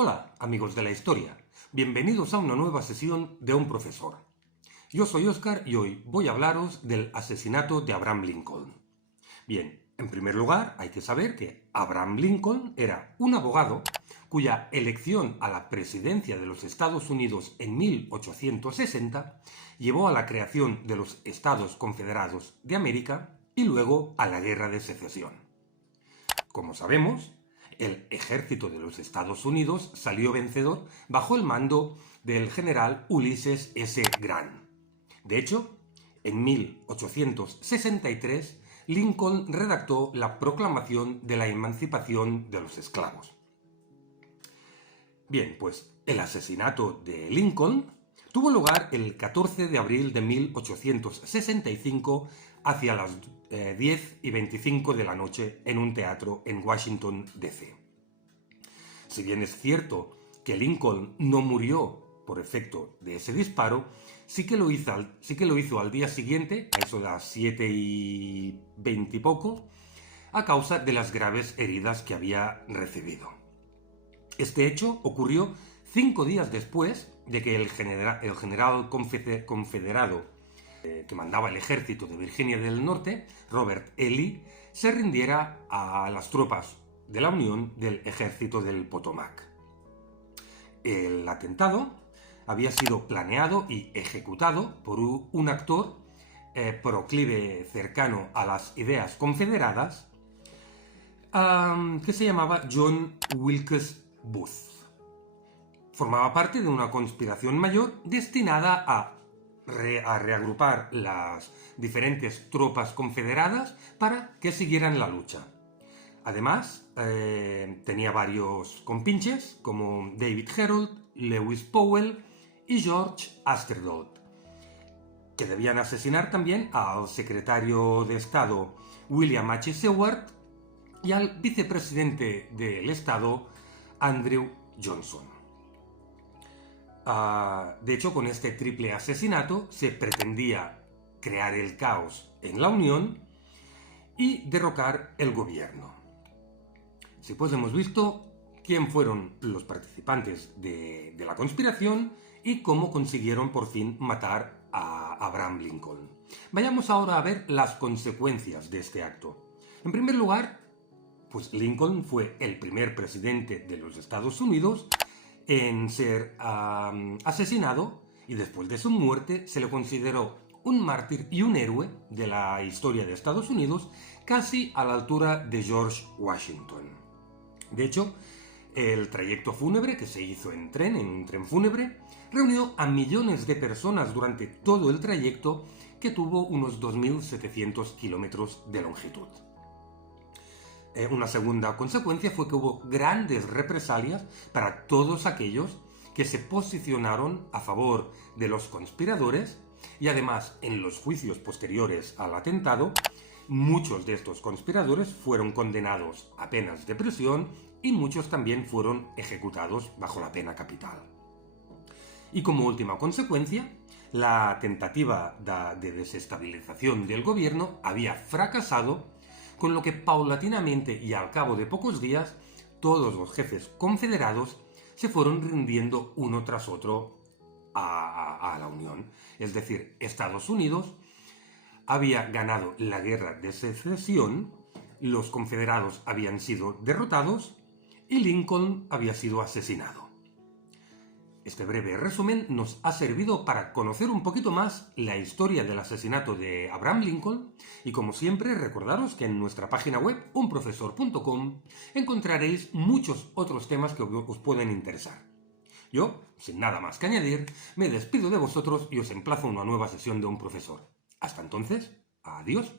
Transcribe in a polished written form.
Hola, amigos de la historia. Bienvenidos a una nueva sesión de Un Profesor. Yo soy Óscar y hoy voy a hablaros del asesinato de Abraham Lincoln. Bien, en primer lugar hay que saber que Abraham Lincoln era un abogado cuya elección a la presidencia de los Estados Unidos en 1860 llevó a la creación de los Estados Confederados de América y luego a la Guerra de Secesión. Como sabemos, el ejército de los Estados Unidos salió vencedor bajo el mando del general Ulysses S. Grant. De hecho, en 1863, Lincoln redactó la Proclamación de la Emancipación de los Esclavos. Bien, pues el asesinato de Lincoln tuvo lugar el 14 de abril de 1865 hacia las 10:25 de la noche en un teatro en Washington, D.C. Si bien es cierto que Lincoln no murió por efecto de ese disparo, sí que lo hizo al día siguiente, a eso de las 7:20 y poco, a causa de las graves heridas que había recibido. Este hecho ocurrió 5 días después de que el general confederado que mandaba el ejército de Virginia del Norte, Robert E. Lee, se rindiera a las tropas de la Unión del ejército del Potomac. El atentado había sido planeado y ejecutado por un actor proclive cercano a las ideas confederadas que se llamaba John Wilkes Booth. Formaba parte de una conspiración mayor destinada a reagrupar las diferentes tropas confederadas para que siguieran la lucha. Además, tenía varios compinches como David Herold, Lewis Powell y George Atherton, que debían asesinar también al secretario de Estado William H. Seward y al vicepresidente del Estado Andrew Johnson. De hecho, con este triple asesinato se pretendía crear el caos en la Unión y derrocar el gobierno. Si pues hemos visto quién fueron los participantes de la conspiración y cómo consiguieron por fin matar a Abraham Lincoln. Vayamos ahora a ver las consecuencias de este acto. En primer lugar, pues Lincoln fue el primer presidente de los Estados Unidos en ser asesinado, y después de su muerte se le consideró un mártir y un héroe de la historia de Estados Unidos, casi a la altura de George Washington. De hecho, el trayecto fúnebre que se hizo en un tren fúnebre, reunió a millones de personas durante todo el trayecto, que tuvo unos 2.700 kilómetros de longitud. Una segunda consecuencia fue que hubo grandes represalias para todos aquellos que se posicionaron a favor de los conspiradores, y además en los juicios posteriores al atentado, muchos de estos conspiradores fueron condenados a penas de prisión y muchos también fueron ejecutados bajo la pena capital. Y como última consecuencia, la tentativa de desestabilización del gobierno había fracasado, con lo que paulatinamente y al cabo de pocos días todos los jefes confederados se fueron rindiendo uno tras otro a la Unión. Es decir, Estados Unidos había ganado la guerra de secesión, los confederados habían sido derrotados y Lincoln había sido asesinado. Este breve resumen nos ha servido para conocer un poquito más la historia del asesinato de Abraham Lincoln, y como siempre recordaros que en nuestra página web unprofesor.com encontraréis muchos otros temas que os pueden interesar. Yo, sin nada más que añadir, me despido de vosotros y os emplazo a una nueva sesión de Un Profesor. Hasta entonces, adiós.